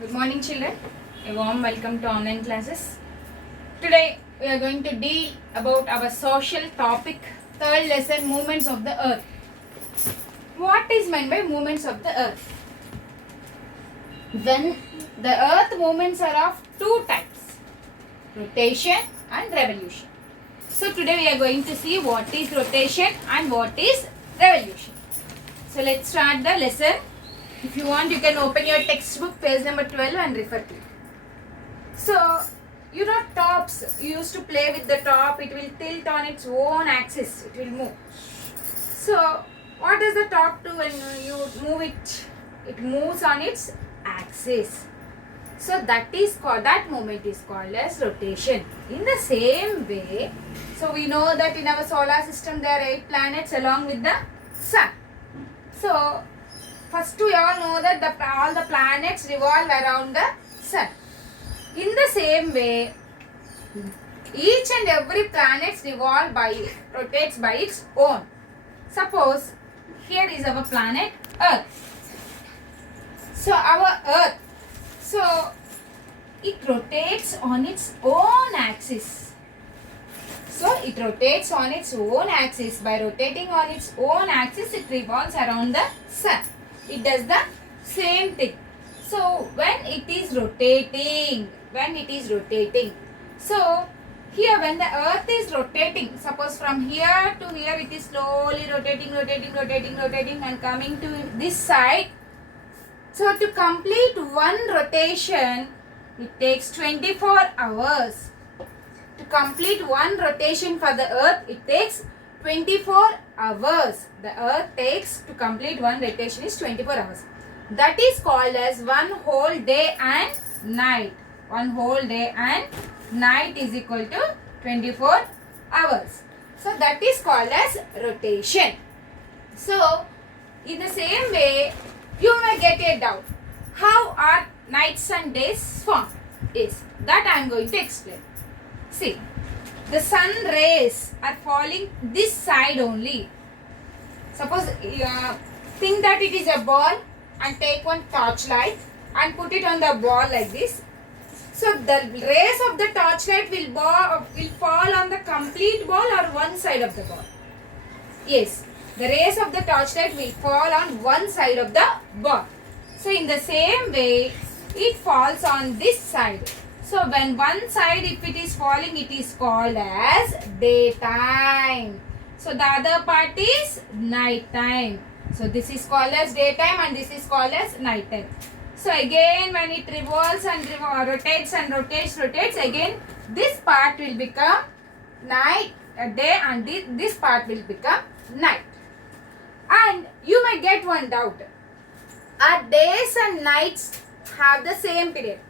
Good morning, children. A warm welcome to online classes. Today we are going to deal about our social topic, third lesson, movements of the earth. What is meant by movements of the earth? When the earth movements are of two types, rotation and revolution. So today we are going to see what is rotation and what is revolution. So let's start the lesson. If you want, you can open your textbook, page number 12 and refer to it. So, you know tops, you used to play with the top, it will tilt on its own axis, it will move. So, what does the top do when you move it? It moves on its axis. So, that movement is called as rotation. In the same way, so we know that in our solar system there are 8 planets along with the sun. So, first we all know that all the planets revolve around the sun. In the same way, each and every planet rotates by its own. Suppose here is our planet Earth. So our Earth, so it rotates on its own axis. So it rotates on its own axis. By rotating on its own axis, it revolves around the sun. It does the same thing. So when it is rotating, so here when the earth is rotating, suppose from here to here it is slowly rotating and coming to this side. So to complete one rotation, it takes 24 hours. To complete one rotation for the earth, it takes 24 hours. The earth takes to complete one rotation is 24 hours. That is called as one whole day and night. One whole day and night is equal to 24 hours. So that is called as rotation. So in the same way, you may get a doubt. How are nights and days formed? Is that I am going to explain. See, the sun rays are falling this side only. Suppose think that it is a ball and take one torchlight and put it on the ball like this. So the rays of the torchlight will fall on the complete ball or one side of the ball. Yes, the rays of the torchlight will fall on one side of the ball. So in the same way, it falls on this side. So when one side, if it is falling, it is called as daytime. So the other part is night time. So this is called as daytime and this is called as night time. So again when it revolves and rotates, again this part will become day and this part will become night. And you may get one doubt. Are days and nights have the same period?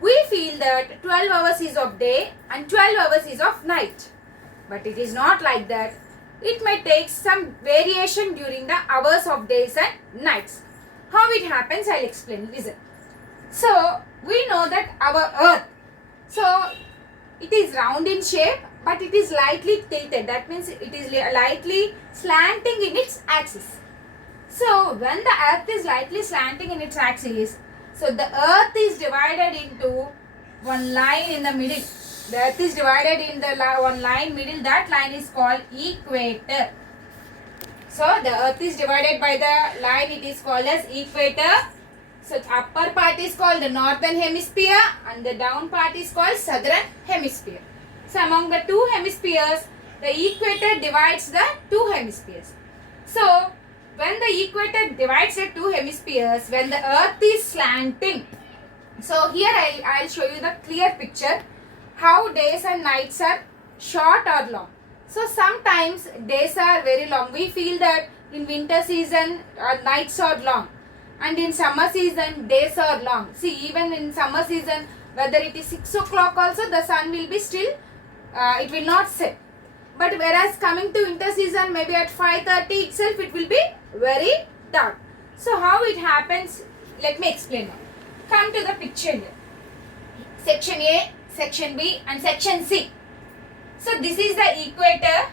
We feel that 12 hours is of day and 12 hours is of night. But it is not like that. It may take some variation during the hours of days and nights. How it happens, I will explain. Listen. So, we know that our earth, so it is round in shape but it is lightly tilted. That means it is lightly slanting in its axis. So, when the earth is lightly slanting in its axis, so the earth is divided into one line in the middle. The earth is divided in the one line middle. That line is called equator. So the earth is divided by the line. It is called as equator. So upper part is called the northern hemisphere and the down part is called southern hemisphere. So among the two hemispheres, the equator divides the two hemispheres. So when the equator divides the two hemispheres, when the earth is slanting, so here I'll show you the clear picture how days and nights are short or long. So sometimes days are very long. We feel that in winter season nights are long and in summer season days are long. See, even in summer season, whether it is 6 o'clock also, the sun will be still, it will not set. But whereas coming to winter season, maybe at 5:30 itself it will be very dark. So how it happens, let me explain now. Come to the picture here. Section A, section B and section C. So this is the equator.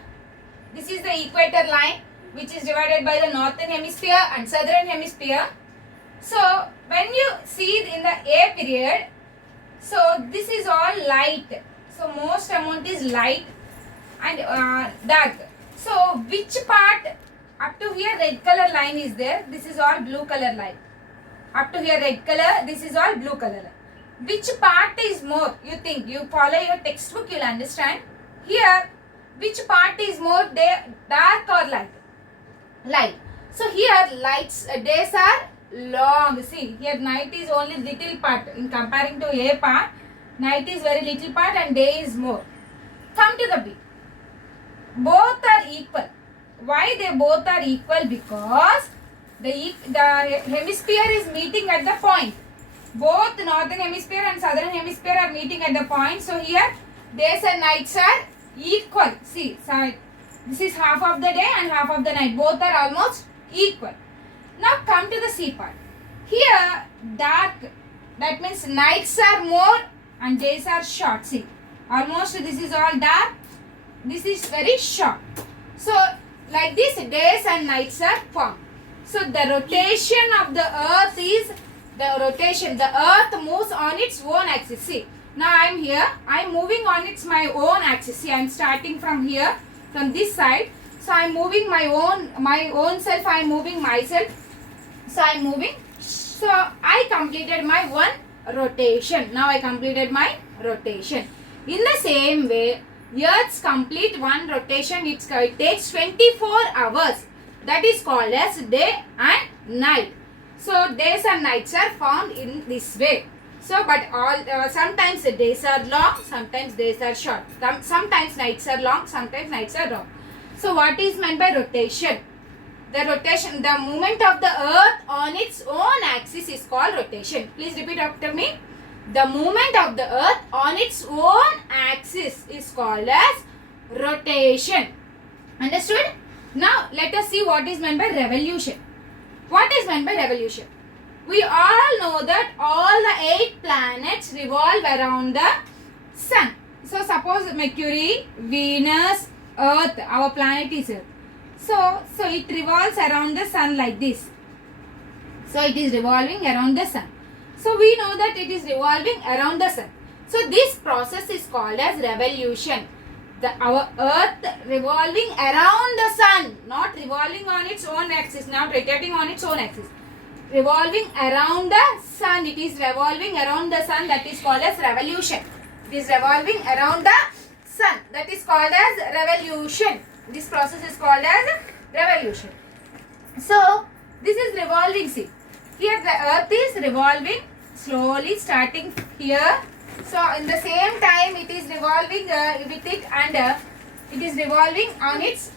This is the equator line which is divided by the northern hemisphere and southern hemisphere. So when you see in the A period, so this is all light. So most amount is light and dark. So which part up to here red color line is there? This is all blue color line. Up to here red color, this is all blue color line. Which part is more? You think, you follow your textbook, you'll understand. Here, which part is more, dark or light? Light. So here days are long. See, here night is only little part. In comparing to A part, night is very little part and day is more. Come to the B. Both are equal. Why they both are equal? Because the hemisphere is meeting at the point. Both northern hemisphere and southern hemisphere are meeting at the point. So here days and nights are equal. See, so this is half of the day and half of the night. Both are almost equal. Now come to the C part. Here dark, that means nights are more and days are short. See, almost this is all dark. This is very short. So like this days and nights are formed. So the rotation of the earth is the rotation. The earth moves on its own axis. See, now I am here. I am moving on my own axis. See, I am starting from here, from this side. So I am moving my own self. I am moving myself. So I am moving. So I completed my one rotation. Now I completed my rotation. In the same way, Earth's complete one rotation, it takes 24 hours. That is called as day and night. So days and nights are formed in this way. So but sometimes the days are long, sometimes days are short. Sometimes nights are long, sometimes nights are long. So what is meant by rotation? The movement of the earth on its own axis is called rotation. Please repeat after me. The movement of the earth on its own axis is called as rotation. Understood? Now let us see what is meant by revolution. What is meant by revolution? We all know that all the 8 planets revolve around the sun. So suppose Mercury, Venus, Earth, our planet is Earth. So it revolves around the sun like this. So it is revolving around the sun. So we know that it is revolving around the sun. So this process is called as revolution. Our earth revolving around the sun, not revolving on its own axis, not rotating on its own axis. Revolving around the sun, it is revolving around the sun, that is called as revolution. It is revolving around the sun, that is called as revolution. This process is called as revolution. So this is revolving, see. Here the earth is revolving slowly, starting here. So in the same time it is revolving with it, and it is revolving on its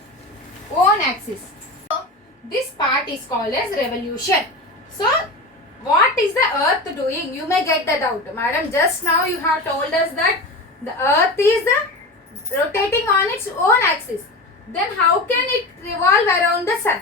own axis. So this part is called as revolution. So what is the earth doing? You may get the doubt. Madam, just now you have told us that the earth is rotating on its own axis. Then how can it revolve around the sun?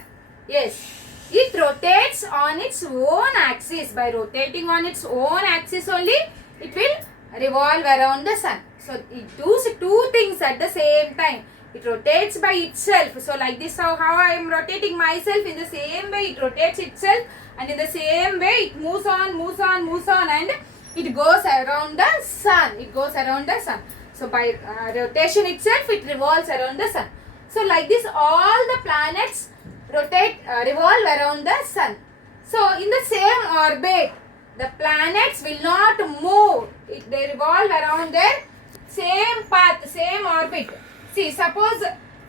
Yes. It rotates on its own axis. By rotating on its own axis only, it will revolve around the sun. So it does 2 things at the same time. It rotates by itself. So like this, how I am rotating myself, in the same way it rotates itself, and in the same way it moves on and it goes around the sun. It goes around the sun. So by rotation itself, it revolves around the sun. So like this, all the planets revolve around the sun. So in the same orbit, the planets will not move. They revolve around their same path, same orbit. See, suppose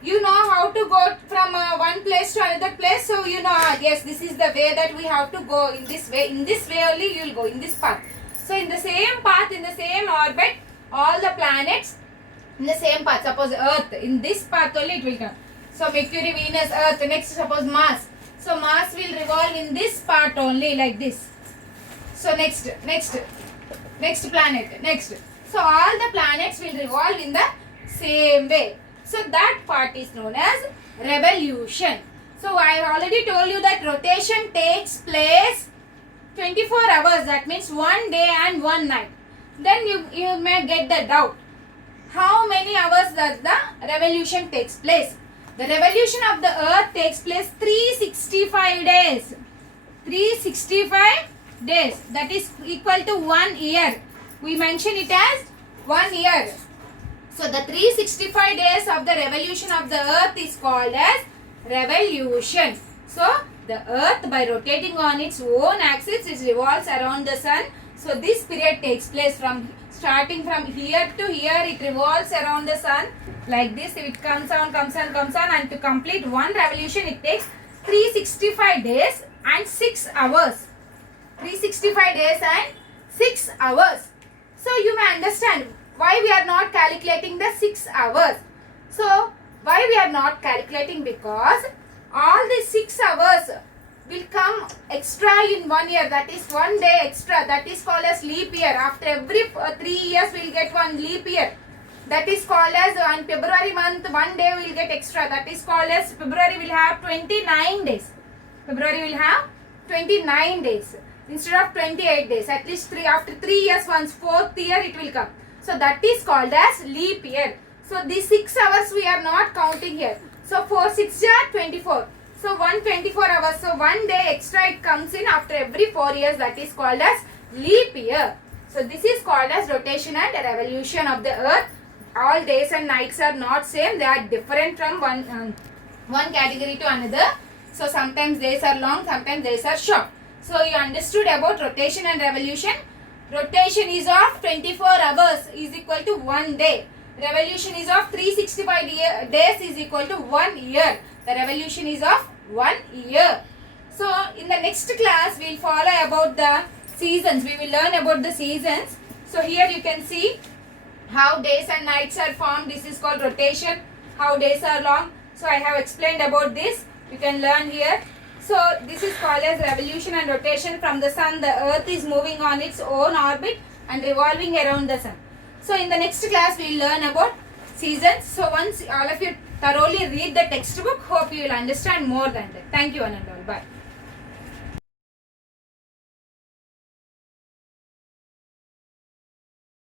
you know how to go from one place to another place. So you know, yes, this is the way that we have to go, in this way. In this way only you will go, in this path. So in the same path, in the same orbit, all the planets in the same path. Suppose Earth, in this path only it will come. So Mercury, Venus, Earth. Next, suppose Mars. So Mars will revolve in this part only, like this. So next planet, next. So all the planets will revolve in the same way. So that part is known as revolution. So I already told you that rotation takes place 24 hours. That means 1 day and 1 night. Then you may get the doubt. How many hours does the revolution takes place? The revolution of the earth takes place 365 days. 365 days. That is equal to 1 year. We mention it as 1 year. So the 365 days of the revolution of the earth is called as revolution. So the earth, by rotating on its own axis, it revolves around the sun. So this period takes place from starting from here to here. It revolves around the sun like this. It comes on, and to complete one revolution it takes 365 days and 6 hours. 365 days and 6 hours. So you may understand why we are not calculating the 6 hours. So why we are not calculating? Because all the 6 hours will come extra in 1 year. That is 1 day extra. That is called as leap year. After every 3 years we will get one leap year. That is called as on February month 1 day we will get extra. That is called as February will have 29 days. February will have 29 days instead of 28 days. At least after 3 years once, 4th year it will come. So that is called as leap year. So these 6 hours we are not counting here. So 4 6 are 24. So 124 hours. So 1 day extra it comes in after every 4 years. That is called as leap year. So this is called as rotation and revolution of the earth. All days and nights are not same. They are different from one category to another. So sometimes days are long, sometimes days are short. So you understood about rotation and revolution. Rotation is of 24 hours is equal to 1 day. Revolution is of 365 days is equal to 1 year. The revolution is of 1 year. So in the next class we will follow about the seasons. We will learn about the seasons. So here you can see how days and nights are formed. This is called rotation. How days are long. So I have explained about this. You can learn here. So this is called as revolution and rotation. From the sun, the earth is moving on its own orbit and revolving around the sun. So in the next class we will learn about seasons. So once all of you thoroughly read the textbook, hope you will understand more than that. Thank you one and all. Bye.